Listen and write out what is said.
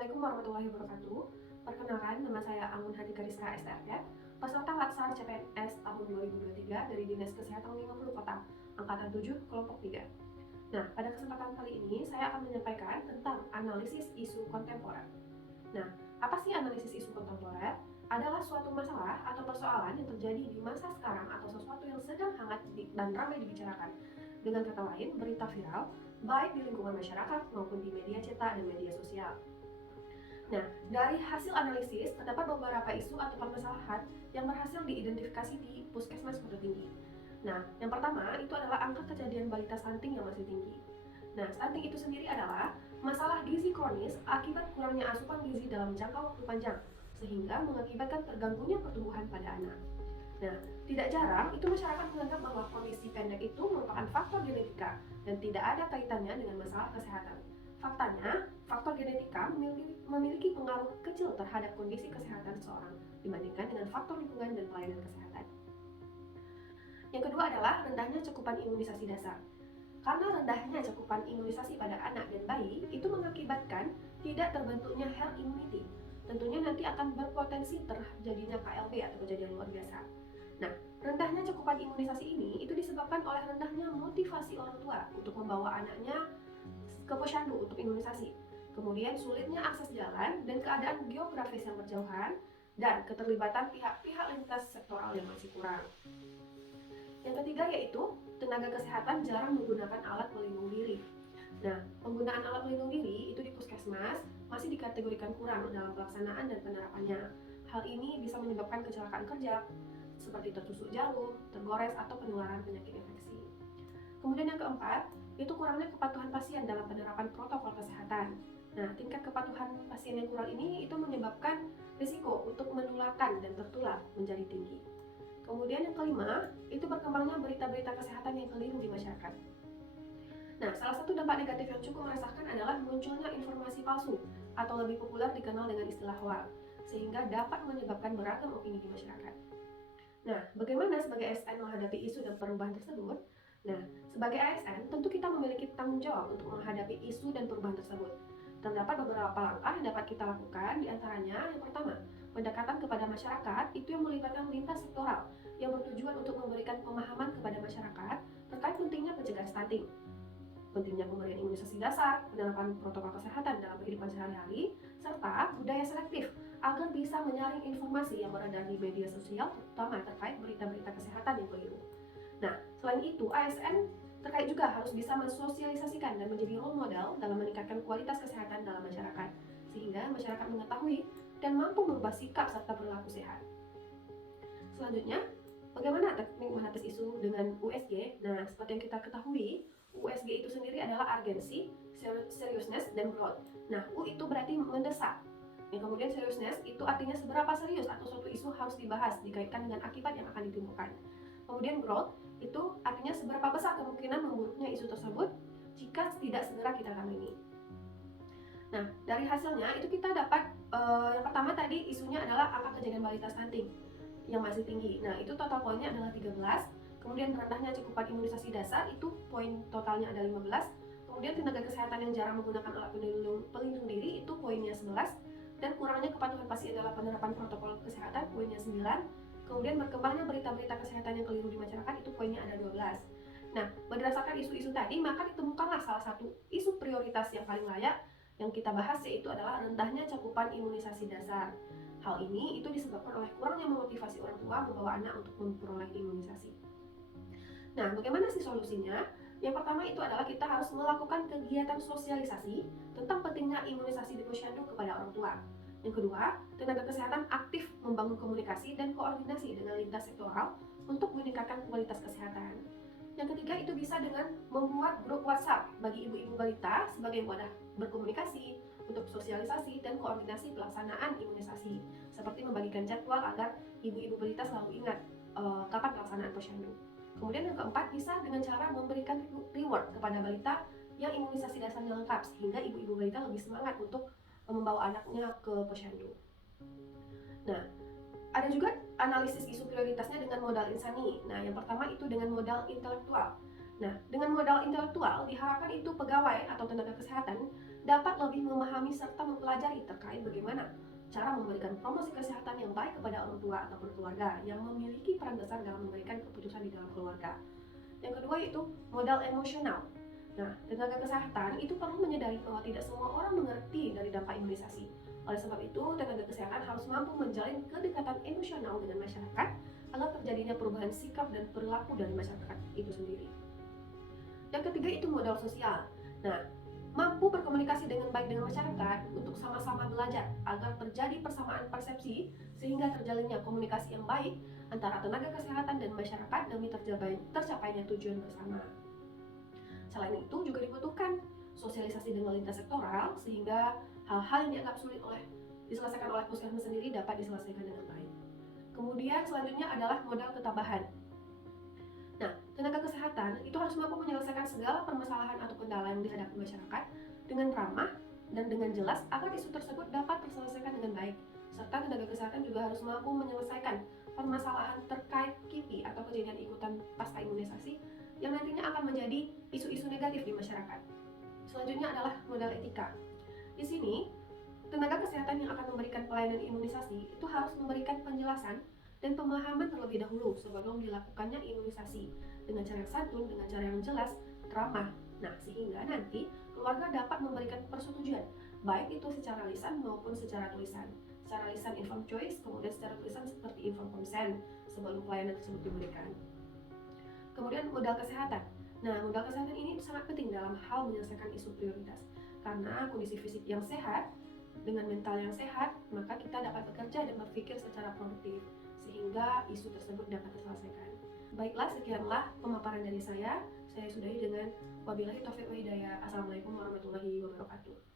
Assalamualaikum warahmatullahi wabarakatuh. Perkenalkan, nama saya Amun Hadi Kariska STRK, peserta Latsar CPNS tahun 2023 dari Dinas Kesehatan 50 Kota, Angkatan 7, Kelompok 3. Nah, pada kesempatan kali ini saya akan menyampaikan tentang analisis isu kontemporer. Nah, apa sih analisis isu kontemporer? Adalah suatu masalah atau persoalan yang terjadi di masa sekarang atau sesuatu yang sedang hangat dan ramai dibicarakan. Dengan kata lain, berita viral, baik di lingkungan masyarakat maupun di media cetak dan media sosial. Nah, dari hasil analisis, terdapat beberapa isu atau permasalahan yang berhasil diidentifikasi di Puskesmas Kota Tinggi. Nah, yang pertama itu adalah angka kejadian balita stunting yang masih tinggi. Nah, stunting itu sendiri adalah masalah gizi kronis akibat kurangnya asupan gizi dalam jangka waktu panjang, sehingga mengakibatkan terganggunya pertumbuhan pada anak. Nah, tidak jarang itu masyarakat menganggap bahwa kondisi pendek itu merupakan faktor genetika dan tidak ada kaitannya dengan masalah kesehatan. Faktanya, faktor genetika memiliki pengaruh kecil terhadap kondisi kesehatan seseorang dibandingkan dengan faktor lingkungan dan pelayanan kesehatan. Yang kedua adalah rendahnya cakupan imunisasi dasar. Karena rendahnya cakupan imunisasi pada anak dan bayi, itu mengakibatkan tidak terbentuknya herd immunity. Tentunya nanti akan berpotensi terjadinya KLB atau kejadian luar biasa. Nah, rendahnya cakupan imunisasi ini itu disebabkan oleh rendahnya motivasi orang tua untuk membawa anaknya ke posyandu untuk imunisasi. Kemudian sulitnya akses jalan dan keadaan geografis yang berjauhan dan keterlibatan pihak-pihak lintas sektoral yang masih kurang. Yang ketiga yaitu tenaga kesehatan jarang menggunakan alat pelindung diri. Nah, penggunaan alat pelindung diri itu di puskesmas masih dikategorikan kurang dalam pelaksanaan dan penerapannya. Hal ini bisa menyebabkan kecelakaan kerja seperti tertusuk jarum, tergores, atau penularan penyakit infeksi. Kemudian yang keempat, itu kurangnya kepatuhan pasien dalam penerapan protokol kesehatan. Nah, tingkat kepatuhan pasien yang kurang ini itu menyebabkan risiko untuk menularkan dan tertular menjadi tinggi. Kemudian yang kelima, itu berkembangnya berita-berita kesehatan yang keliru di masyarakat. Nah, salah satu dampak negatif yang cukup merasakan adalah munculnya informasi palsu atau lebih populer dikenal dengan istilah hoax, sehingga dapat menyebabkan beragam opini di masyarakat. Nah, bagaimana sebagai ASN menghadapi isu dan perubahan tersebut? Nah, sebagai ASN, tentu kita memiliki tanggung jawab untuk menghadapi isu dan perubahan tersebut. Terdapat beberapa langkah yang dapat kita lakukan, diantaranya yang pertama, pendekatan kepada masyarakat itu yang melibatkan lintas sektoral yang bertujuan untuk memberikan pemahaman kepada masyarakat terkait pentingnya pencegahan stunting, pentingnya pemberian imunisasi dasar, penerapan protokol kesehatan dalam kehidupan sehari-hari, serta budaya selektif agar bisa menyaring informasi yang beredar di media sosial, terutama terkait berita-berita kesehatan yang keliru. Nah, selain itu, ASN terkait juga harus bisa mensosialisasikan dan menjadi role model dalam meningkatkan kualitas kesehatan dalam masyarakat, sehingga masyarakat mengetahui dan mampu merubah sikap serta perilaku sehat. Selanjutnya, bagaimana teknik mengatasi isu dengan USG? Nah, seperti yang kita ketahui, USG itu sendiri adalah urgency, seriousness, dan growth. Nah, U itu berarti mendesak. Yang kemudian seriousness itu artinya seberapa serius atau suatu isu harus dibahas dikaitkan dengan akibat yang akan ditimbulkan. Kemudian growth itu artinya seberapa besar kemungkinan memburuknya isu tersebut jika tidak segera kita tangani. Nah, dari hasilnya itu kita dapat yang pertama tadi isunya adalah angka kejadian balita stunting yang masih tinggi. Nah, itu total poinnya adalah 13. Kemudian rendahnya cakupan imunisasi dasar itu poin totalnya ada 15. Kemudian tenaga kesehatan yang jarang menggunakan alat pelindung diri itu poinnya 11. Dan kurangnya kepatuhan pasien dalam penerapan protokol kesehatan poinnya 9. Kemudian berkembangnya berita-berita kesehatan yang keliru di masyarakat itu poinnya ada 12. Nah, berdasarkan isu-isu tadi, maka ditemukanlah salah satu isu prioritas yang paling layak yang kita bahas, yaitu adalah rendahnya cakupan imunisasi dasar. Hal ini itu disebabkan oleh kurangnya memotivasi orang tua membawa anak untuk memperoleh imunisasi. Nah, bagaimana sih solusinya? Yang pertama itu adalah kita harus melakukan kegiatan sosialisasi tentang pentingnya imunisasi di posyandu kepada orang tua. Yang kedua, tenaga kesehatan aktif membangun komunikasi dan koordinasi dengan lintas sektoral untuk meningkatkan kualitas kesehatan. Yang ketiga itu bisa dengan membuat grup WhatsApp bagi ibu-ibu balita sebagai wadah berkomunikasi untuk sosialisasi dan koordinasi pelaksanaan imunisasi, seperti membagikan jadwal agar ibu-ibu balita selalu ingat kapan pelaksanaan posyandu. Kemudian yang keempat bisa dengan cara memberikan reward kepada balita yang imunisasi dasarnya lengkap, sehingga ibu-ibu balita lebih semangat untuk membawa anaknya ke posyandu. Nah, ada juga analisis isu prioritasnya dengan modal insani. Nah, yang pertama itu dengan modal intelektual. Nah, dengan modal intelektual diharapkan itu pegawai atau tenaga kesehatan dapat lebih memahami serta mempelajari terkait bagaimana cara memberikan promosi kesehatan yang baik kepada orang tua ataupun keluarga yang memiliki peran besar dalam memberikan keputusan di dalam keluarga. Yang kedua itu modal emosional. Nah, tenaga kesehatan itu perlu menyadari bahwa tidak semua orang mengerti dari dampak imunisasi. Oleh sebab itu, tenaga kesehatan harus mampu menjalin kedekatan emosional dengan masyarakat agar terjadinya perubahan sikap dan perilaku dari masyarakat itu sendiri. Yang ketiga itu modal sosial. Nah, mampu berkomunikasi dengan baik dengan masyarakat untuk sama-sama belajar agar terjadi persamaan persepsi sehingga terjalinnya komunikasi yang baik antara tenaga kesehatan dan masyarakat demi tercapainya tujuan bersama. Selain itu juga dibutuhkan sosialisasi dengan lintas sektoral sehingga hal-hal yang dianggap sulit diselesaikan oleh puskesmas sendiri dapat diselesaikan dengan baik. Kemudian selanjutnya adalah modal ketabahan. Nah, tenaga kesehatan itu harus mampu menyelesaikan segala permasalahan atau kendala yang dihadapi masyarakat dengan ramah dan dengan jelas agar isu tersebut dapat terselesaikan dengan baik. Serta tenaga kesehatan juga harus mampu menyelesaikan permasalahan terkait KIPI atau kejadian ikutan pasca imunisasi yang nantinya akan menjadi isu-isu negatif di masyarakat. Selanjutnya adalah modal etika. Di sini, tenaga kesehatan yang akan memberikan pelayanan imunisasi itu harus memberikan penjelasan dan pemahaman terlebih dahulu sebelum dilakukannya imunisasi dengan cara yang santun, dengan cara yang jelas, ramah. Nah, sehingga nanti keluarga dapat memberikan persetujuan, baik itu secara lisan maupun secara tulisan. Secara lisan informed choice, kemudian secara tulisan seperti informed consent sebelum pelayanan tersebut diberikan. Kemudian modal kesehatan. Nah, modal kesehatan ini sangat penting dalam hal menyelesaikan isu prioritas. Karena kondisi fisik yang sehat dengan mental yang sehat, maka kita dapat bekerja dan berpikir secara produktif sehingga isu tersebut dapat terselesaikan. Baiklah, sekianlah pemaparan dari saya. Saya sudahi dengan wabillahi taufiq wa hidayah. Assalamualaikum warahmatullahi wabarakatuh.